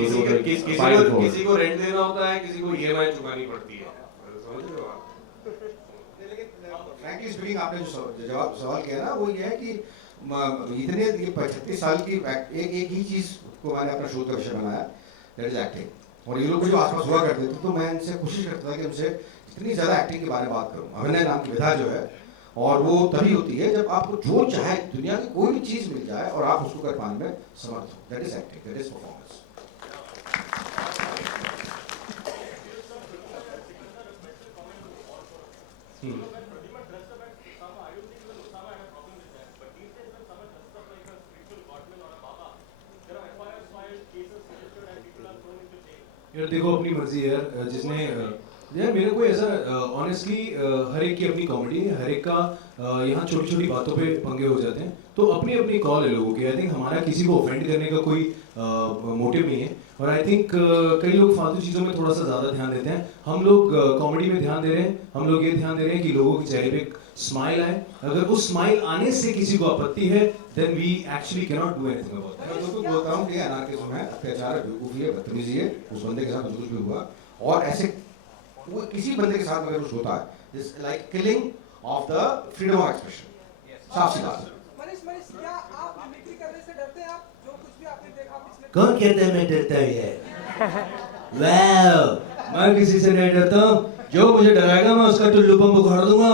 किसी को रेंट देना होता है, किसी को ईएमआई चुकानी पड़ती है, समझ रहे हो आप? लेकिन फ्रैंकली फ्रैंकली स्पीकिंग आपने जो जवाब सवाल किया ना वो ये है कि इतने ये 35 साल की एक ही चीज़ को मैंने अपना शोध का विषय बनाया, दैट इज एक्टिंग। और ये लोग जो आसपास हुआ करते थे तो मैं इनसे कोशिश करता था कि उनसे इतनी ज़्यादा एक्टिंग के बारे में बात करूँ। अभिनय नाम की विधा जो है, और वो तभी होती है जब आपको जो चाहे दुनिया की कोई भी चीज़ मिल जाए और आप उसको कर पाने में समर्थ हो। That is acting, that is performance. यार देखो अपनी मर्जी है यार, जिसने यार मेरे को ऐसा ऑनेस्टली हर एक की अपनी कॉमेडी है, हर एक का यहाँ छोटी छोटी बातों पे पंगे हो जाते हैं, तो अपनी अपनी कॉल है लोगों की। आई थिंक हमारा किसी को ऑफेंड करने का कोई मोटिव नहीं है, और आई थिंक कई लोग फालतू चीज़ों में थोड़ा सा ज़्यादा ध्यान देते हैं। हम लोग कॉमेडी में ध्यान दे रहे हैं, हम लोग ये ध्यान दे रहे हैं कि लोगों के चेहरे पे स्माइल आए। अगर उस स्माइल आने से किसी को आपत्ति है, then we actually can not do anything about that. मैं तो बोलता हूँ कि अनार्किज्म है, अत्याचार है, बेवकूफ़ी है, बदतमीजी है, उस बंदे के साथ कुछ भी हुआ, और ऐसे वो किसी बंदे के साथ अगर कुछ होता है, this like killing of the freedom of expression. साफ सी बात है। क्या आप मिमिक्री करने से डरते हैं? आप जो कुछ भी आपने देखा पिछले कौन कहता है मैं डरता हूँ यार? वाह, मैं किसी से नहीं डरता हूँ, जो मुझे डराएगा मैं उसका टुल्लू पंप उखाड़ दूंगा।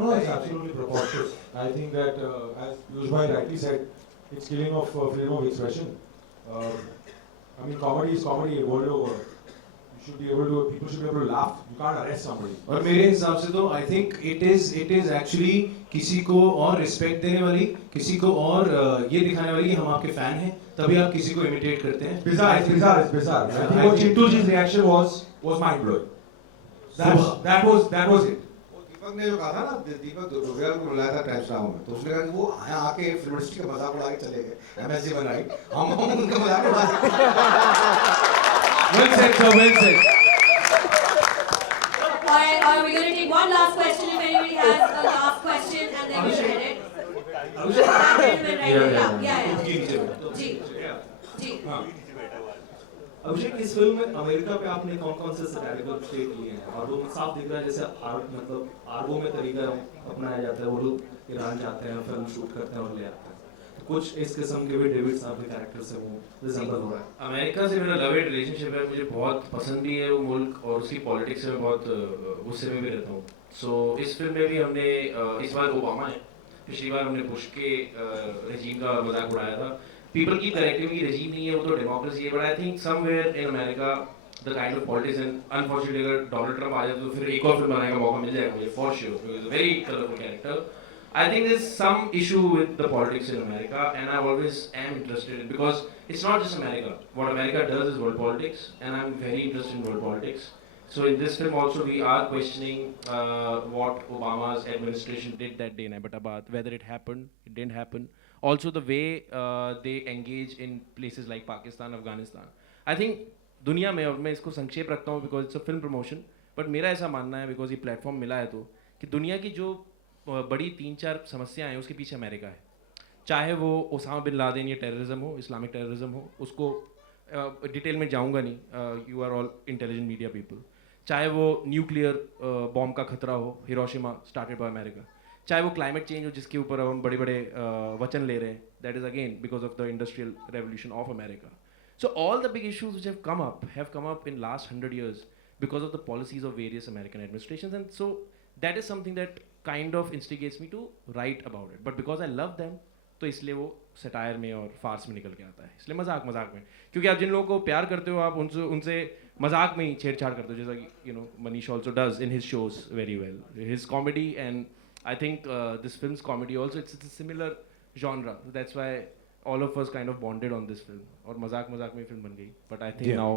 No, it's absolutely preposterous. I think that, as Piyush Bhai rightly said, it's killing of freedom of expression. I mean, comedy is comedy world over. You should be able to, people should be able to laugh. You can't arrest somebody. और मेरे हिसाब से तो आई थिंक इट इज एक्चुअली किसी को और रिस्पेक्ट देने वाली, किसी को और ये दिखाने वाली कि हम आपके फैन हैं, तभी आप किसी को इमिटेट करते हैं। It's bizarre. I think what Chintu ji's reaction was mind blowing. That was it. दीपक ने जो कहा था ना, दीपक दुबेला को बुलाया था टाइम्स नाउ में, तो उसने कहा कि वो यहाँ आके फिल्म इंडस्ट्री का मजाक उड़ा के चले गए, एमएससी बनाई, हम उनका मजाक उड़ा Well said, sir, well said. Alright, we're going to take one last question if anybody has a last question, and then we'll end it. अभिषेक, इस फिल्म में अमेरिका पे आपने कौन-कौन से सैटिरिकल स्टेट लिए हैं, और वो साफ दिख रहा है जैसे मतलब आरबों में तरीका अपनाया जाता है, वो लोग ईरान जाते हैं, फिल्म शूट करते हैं और ले आते हैं, तो कुछ इस किस्म के भी डेविड साहब के कैरेक्टर से वो रिजेंबल हो रहा है। अमेरिका से मेरा लव एंड रिलेशनशिप है, मुझे बहुत पसंद भी है वो मुल्क, और उसकी पॉलिटिक्स से मैं बहुत गुस्से में भी रहता हूँ। सो इस फिल्म में भी हमने इस बार ओबामा है, पिछली बार हमने बुश के रजीम का मजाक उड़ाया था। पीपल की करेक्टिंग की रजीम नहीं है, वो तो डेमोक्रेसी है, but I think somewhere in America the kind of politics, and unfortunately अगर डोनाल्ड ट्रंप आ जाए तो फिर एक और फिल्म बनाने का मौका मिल जाएगा मुझे for sure, because a very colourful character. I think there's some issue with the politics in America, and I always am interested in, because it's not just America. What America does is world politics, and I'm very interested in world politics. So in this film also we are questioning what Obama's administration did that day in Abbottabad, whether it happened, it didn't happen. Also the way they engage in places like Pakistan, Afghanistan. I think दुनिया में, और मैं इसको संक्षेप रखता हूँ because it's a film promotion, but मेरा ऐसा मानना है, because ये platform मिला है तो, कि दुनिया की जो बड़ी 3-4 समस्याएं हैं उसके पीछे अमेरिका है। चाहे वो ओसामा बिन लादेन या टेररिज्म हो, इस्लामिक टेररिज्म हो, उसको डिटेल में जाऊंगा नहीं, you are all intelligent media people. चाहे वो न्यूक्लियर बॉम्ब का खतरा हो, हिरोशिमा स्टार्टेड बाय अमेरिका, चाहे वो क्लाइमेट चेंज हो जिसके ऊपर हम बड़े बड़े वचन ले रहे हैं, that is again because of the industrial revolution of America. So all the big issues which have come up in last 100 years because of the policies of various American administrations, and so that is something that kind of instigates me to write about it, but because I love them, तो इसलिए वो सटायर में और फार्स में निकल के आता है, इसलिए मजाक में, क्योंकि आप जिन लोगों को प्यार करते हो आप उनसे मजाक में ही छेड़छाड़ करते हो, जैसा कि you know Manish also does in his shows very well, his comedy, and I think this films comedy also it's a similar genre, so that's why all of us kind of bonded on this film, और मजाक में फिल्म बन गई, but I think now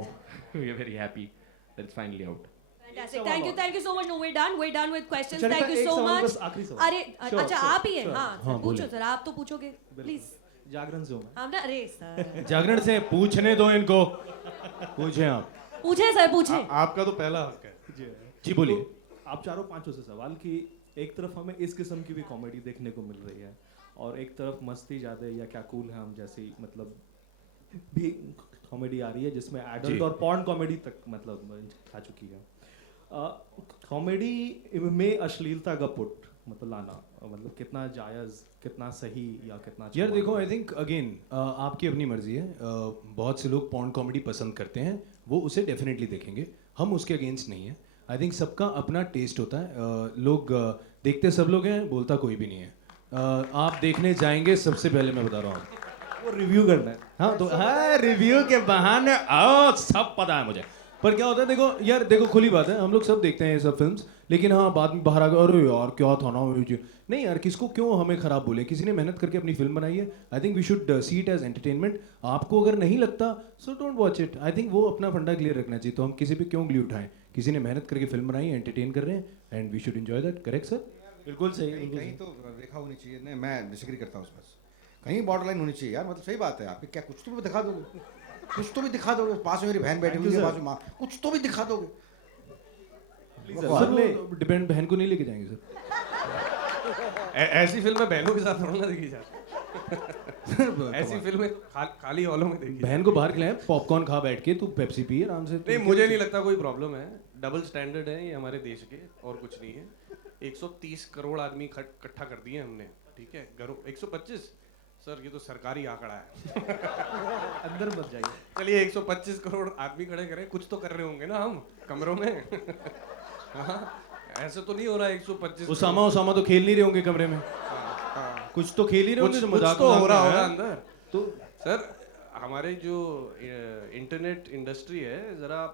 we are very happy that it's finally out. Fantastic. Thank you so much. No, we're done with questions. अच्छा, Thank you एक so सवाल much. बस आखिरी सवाल। अरे अच्छा आप ही हैं, हाँ पूछो सर, आप तो पूछोगे प्लीज। जागरण से हूँ मैं। हम ना, अरे सर जागरण से पूछने दो इनको, पूछे आप। पूछे सर, पूछे। आपका तो पहला हक है। जी बोलिए। आप चारों पांचों से सवाल कि एक तरफ हमें इस किस्म की भी कॉमेडी देखने को मिल रही है, और एक तरफ मस्ती ज़्यादा या क्या कूल है हम जैसी मतलब भी कॉमेडी आ रही है जिसमें जी। एडल्ट और पॉर्न कॉमेडी तक मतलब आ चुकी है। कॉमेडी में अश्लीलता का पुट मतलब लाना मतलब कितना जायज़, कितना सही या कितना अच्छा यार माना देखो, जाए? आई थिंक अगेन आपकी अपनी मर्जी है। बहुत से लोग पॉर्न कॉमेडी पसंद करते हैं, वो उसे डेफिनेटली देखेंगे, हम उसके अगेंस्ट नहीं है। आई थिंक सबका अपना टेस्ट होता है। लोग देखते सब लोग हैं, बोलता कोई भी नहीं है। आप देखने जाएंगे सबसे पहले मैं बता रहा हूँ, वो रिव्यू करना है। हाँ तो हाँ, रिव्यू के बहाने आओ, सब पता है मुझे। पर क्या होता है, देखो यार, देखो खुली बात है, हम लोग सब देखते हैं ये सब फिल्म्स, लेकिन हाँ बाद में बाहर आ गए, अरे यार क्या था ना ये चीज़। नहीं यार, किसको क्यों हमें खराब बोले, किसी ने मेहनत करके अपनी फिल्म बनाई है। I think we should see it as entertainment. आपको अगर नहीं लगता so don't watch it. I think वो अपना फंडा क्लियर रखना चाहिए। तो हम किसी पे क्यों उंगली उठाएं, किसी ने मेहनत करके फिल्म बनाई है, एंटरटेन कर रहे हैं, and we should enjoy that. Correct sir? बिल्कुल सही। कहीं तो रेखा होनी चाहिए। नहीं, मैं डिसएग्री करता हूँ उस पर। कहीं बॉर्डर लाइन होनी चाहिए यार, मतलब सही बात है आपकी। क्या कुछ तो भी दिखा दोगे, कुछ तो भी दिखा दोगे। पास में मेरी बहन बैठी हुई है, पास में माँ, कुछ तो भी दिखा दोगे। सर डिपेंड, बहन को नहीं लेके जाएंगे सर। ऐसी फिल्में बहनों के साथ थोड़ा ना देखी जाती। ऐसी फिल्में खाली हॉलों में देखी। बहन को बाहर खिलाएं, पॉपकॉर्न खा बैठ के, तू पेप्सी पी आराम से। नहीं, मुझे नहीं लगता कोई प्रॉब्लम है। डबल स्टैंडर्ड है ये हमारे देश के, और कुछ नहीं है। 130 करोड़ आदमी इकट्ठा कर दिए हमने, ठीक है। 125 सर, ये तो सरकारी आंकड़ा है। अंदर मत जाइए। चलिए 125 करोड़ आदमी खड़े करें, कुछ तो कर रहे होंगे ना हम कमरों में। हाँ, ऐसे तो नहीं हो रहा 125। उसामा तो खेल नहीं रहे होंगे कमरे में। कुछ तो खेल ही रहे होंगे, कुछ मजाक तो हो रहा उड़ाते होगा हैं। अंदर। तो सर, हमारे जो इंटरनेट इंडस्ट्री है, जरा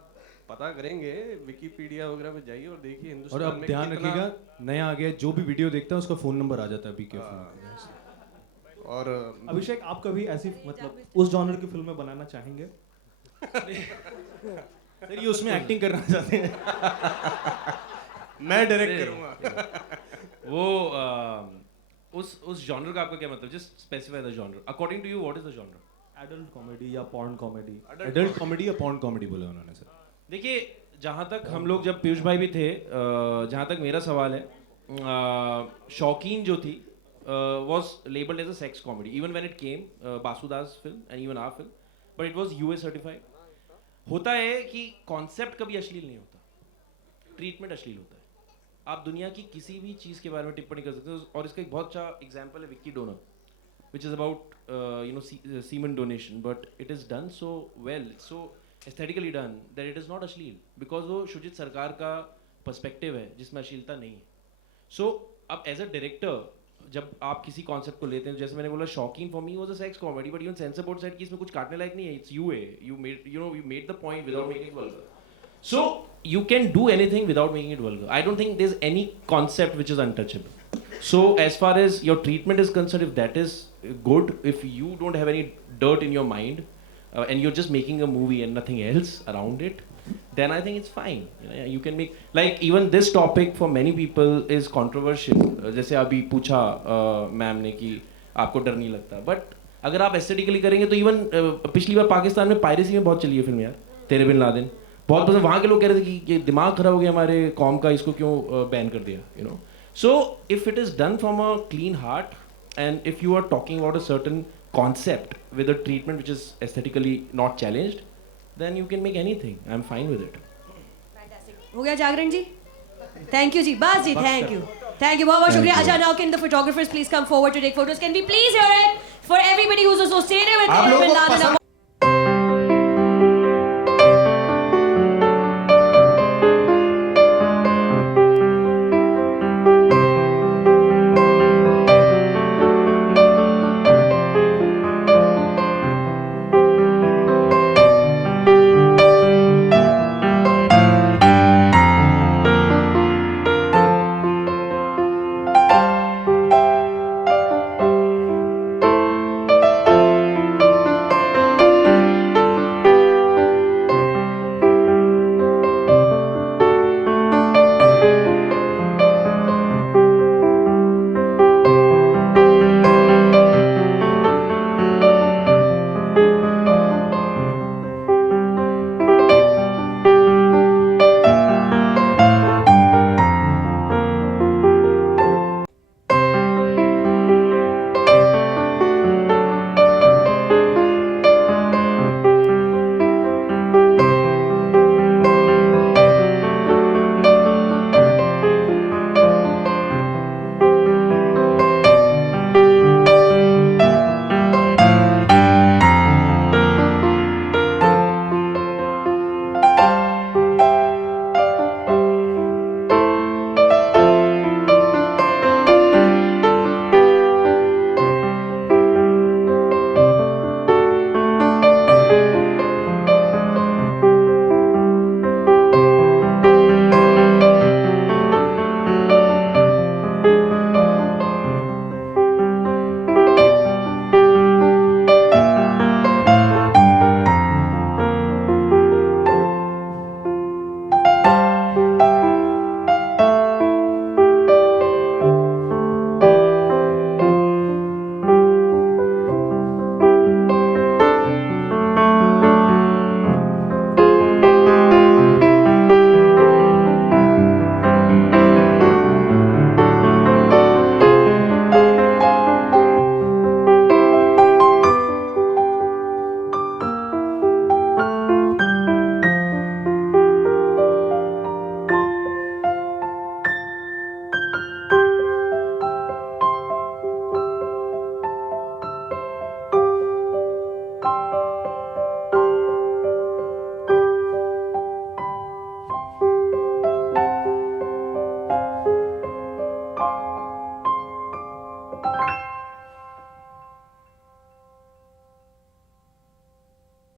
पता करेंगे, विकिपीडिया वगैरह में जाइए और देखिए और हिंदुस्तान अब में ध्यान कितना। रखिएगा, नया आ गया, जो भी वीडियो देखता है उसका फोन नंबर आ जाता है। बी और अभिषेक, आप कभी ऐसी मतलब उस जॉनर की फिल्में बनाना चाहेंगे? सर ये उसमें एक्टिंग करना चाहते हैं। मैं डायरेक्ट करूंगा। वो उस जॉनर का आपका क्या मतलब? Just specify the genre. According to you what is the genre? Adult comedy या पॉर्न कॉमेडी? एडल्ट कॉमेडी या पॉर्न कॉमेडी बोला उन्होंने सर। देखिए, जहाँ तक हम लोग, जब पीयूष भाई भी थे, जहाँ तक मेरा सवाल है, शौकीन जो थी was labeled as a sex comedy even when it came, Basuda's film and even our film, but it was UA certified. होता है कि कॉन्सेप्ट कभी अश्लील नहीं होता, ट्रीटमेंट अश्लील होता है। आप दुनिया की किसी भी चीज़ के बारे में टिप्पणी कर सकते हो, और इसका एक बहुत अच्छा एग्जाम्पल है Vicky donor, which is about semen donation, but it is done so well, so aesthetically done that it is not अश्लील, बिकॉज वो शुजित सरकार का पर्सपेक्टिव है जिसमें अश्लीलता नहीं है। सो अब एज अ डायरेक्टर जब आप किसी कॉन्सेप्ट को लेते हैं, जैसे मैंने बोला, shocking for me was a sex comedy, but even sensor board said कि इसमें कुछ काटने लायक नहीं है, it's you made the point without making it vulgar. So you can do anything without making it vulgar. I don't think there's any concept which is untouchable. So as far as your treatment is concerned, if that is good, if you don't have any dirt in your mind, and you're just making a movie and nothing else around it, then I think it's fine. You can make, like, even this topic for many people is controversial. जैसे अभी पूछा मैम ने कि आपको डर नहीं लगता, but अगर आप एस्थेटिकली करेंगे तो इवन पिछली बार पाकिस्तान में पायरेसी में बहुत चली है फिल्म यार, तेरे बिन लादेन बहुत पसंद। वहाँ के लोग कह रहे थे कि ये दिमाग खराब हो गया हमारे कॉम का, इसको क्यों बैन कर दिया, you know. So if it is done from a clean heart, and if you are talking about a certain concept with a treatment which is aesthetically not challenged, then you can make anything. I am fine with it. हो गया जागरण जी? थैंक यू जी, बस जी, थैंक यू बहुत बहुत शुक्रिया। अच्छा, now can the photographers please come forward to take photos? Can we please hear it for everybody who is associated with आप लोगों को बिन लादेन?